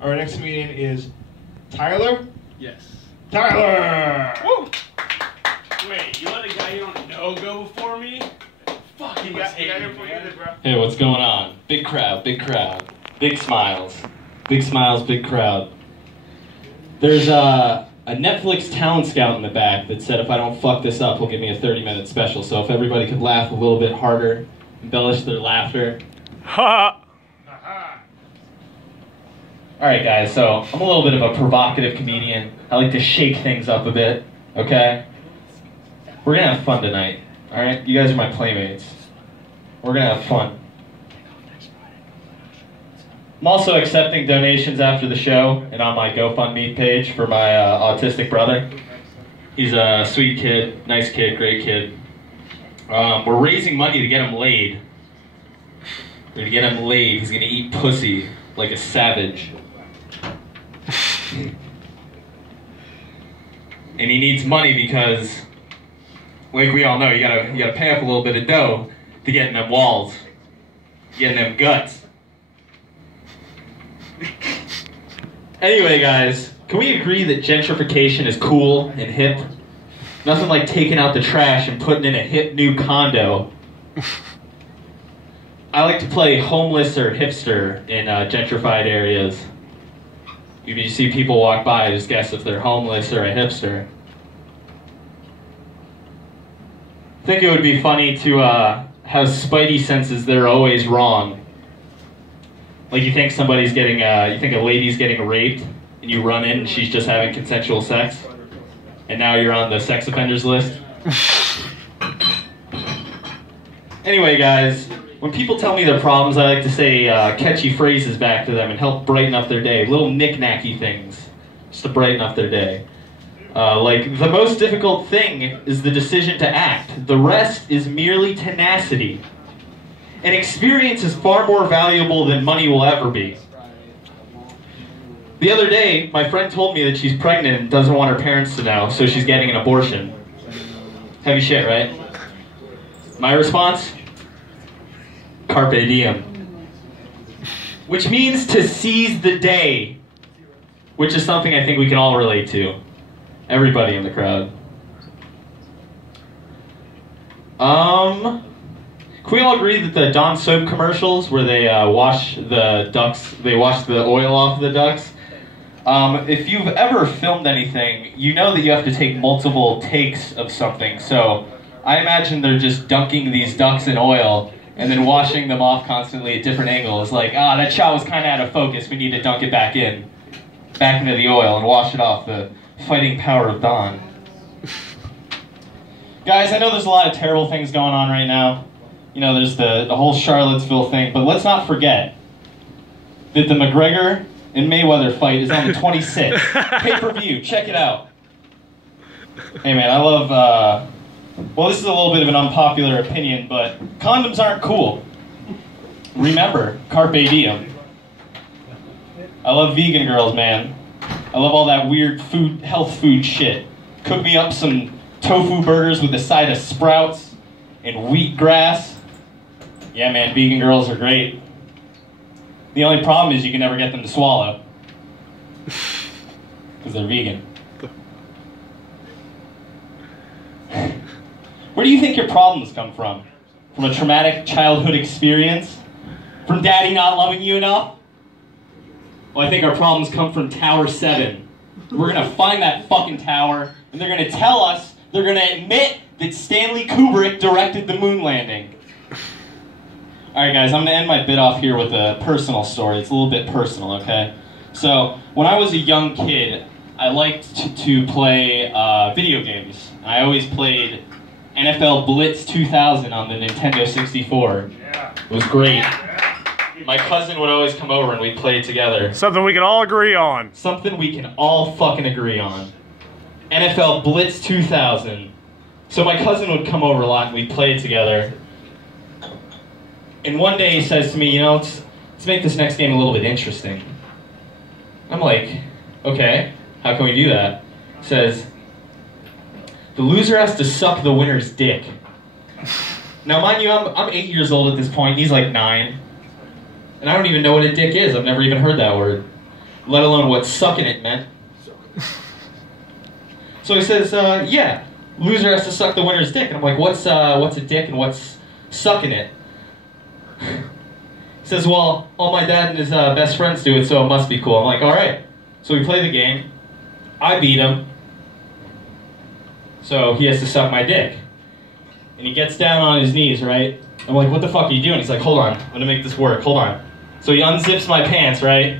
Our next comedian is Tyler. Yes. Tyler! Woo! Wait, you let a guy you don't know go before me? Fuck, you got here before you did, bro. Hey, what's going on? Big crowd, big crowd. Big smiles. Big smiles, big crowd. There's a Netflix talent scout in the back that said if I don't fuck this up, he'll give me a 30-minute special. So if everybody could laugh a little bit harder, embellish their laughter. Ha! Alright guys, so I'm a little bit of a provocative comedian. I like to shake things up a bit, okay? We're gonna have fun tonight, alright? You guys are my playmates. We're gonna have fun. I'm also accepting donations after the show and on my GoFundMe page for my autistic brother. He's a sweet kid, nice kid, great kid. We're raising money to get him laid. We're gonna get him laid. He's gonna eat pussy like a savage. And he needs money because, like we all know, you gotta pay up a little bit of dough to get in them walls, get in them guts. Anyway, guys, can we agree that gentrification is cool and hip? Nothing like taking out the trash and putting in a hip new condo. I like to play homeless or hipster in gentrified areas. If you see people walk by, just guess if they're homeless or a hipster. I think it would be funny to have spidey senses that are always wrong. Like you think somebody's getting, you think a lady's getting raped, and you run in and she's just having consensual sex, and now you're on the sex offenders list. Anyway, guys, when people tell me their problems, I like to say catchy phrases back to them and help brighten up their day. Little knick-knacky things, just to brighten up their day. Like, the most difficult thing is the decision to act. The rest is merely tenacity. And experience is far more valuable than money will ever be. The other day, my friend told me that she's pregnant and doesn't want her parents to know, so she's getting an abortion. Heavy shit, right? My response? Carpe diem. Which means to seize the day. Which is something I think we can all relate to. Everybody in the crowd. Can we all agree that the Dawn soap commercials where they wash the ducks, they wash the oil off the ducks? If you've ever filmed anything, you know that you have to take multiple takes of something. So I imagine they're just dunking these ducks in oil and then washing them off constantly at different angles. Like, that shot was kind of out of focus. We need to dunk it back into the oil and wash it off. The fighting power of Dawn. Guys, I know there's a lot of terrible things going on right now. You know, there's the whole Charlottesville thing, but let's not forget that the McGregor and Mayweather fight is on the 26th. Pay-per-view, check it out. Hey man, I love, well, this is a little bit of an unpopular opinion, but condoms aren't cool. Remember, carpe diem. I love vegan girls, man. I love all that weird food, health food shit. Cook me up some tofu burgers with a side of sprouts and wheatgrass. Yeah, man, vegan girls are great. The only problem is you can never get them to swallow. Because they're vegan. Where do you think your problems come from? From a traumatic childhood experience? From daddy not loving you enough? Well, I think our problems come from Tower 7. We're going to find that fucking tower, and they're going to tell us, they're going to admit that Stanley Kubrick directed the moon landing. Alright guys, I'm going to end my bit off here with a personal story. It's a little bit personal, okay? So, when I was a young kid, I liked to play video games. I always played NFL Blitz 2000 on the Nintendo 64. It was great. My cousin would always come over and we'd play it together. Something we can all agree on. Something we can all fucking agree on. NFL Blitz 2000. So my cousin would come over a lot and we'd play it together. And one day he says to me, you know, let's make this next game a little bit interesting. I'm like, okay, how can we do that? He says, the loser has to suck the winner's dick. Now mind you, I'm 8 years old at this point, he's like 9. And I don't even know what a dick is, I've never even heard that word. let alone what sucking it meant. So he says, yeah, loser has to suck the winner's dick. And I'm like, what's a dick and what's sucking it? He says, well, all my dad and his best friends do it, so it must be cool. I'm like, all right. So we play the game. I beat him. So he has to suck my dick. And he gets down on his knees, right? I'm like, what the fuck are you doing? He's like, hold on, I'm gonna make this work, hold on. So he unzips my pants, right?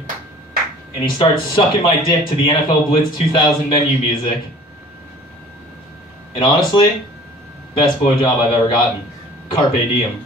And he starts sucking my dick to the NFL Blitz 2000 menu music. And honestly, best blowjob I've ever gotten. Carpe diem.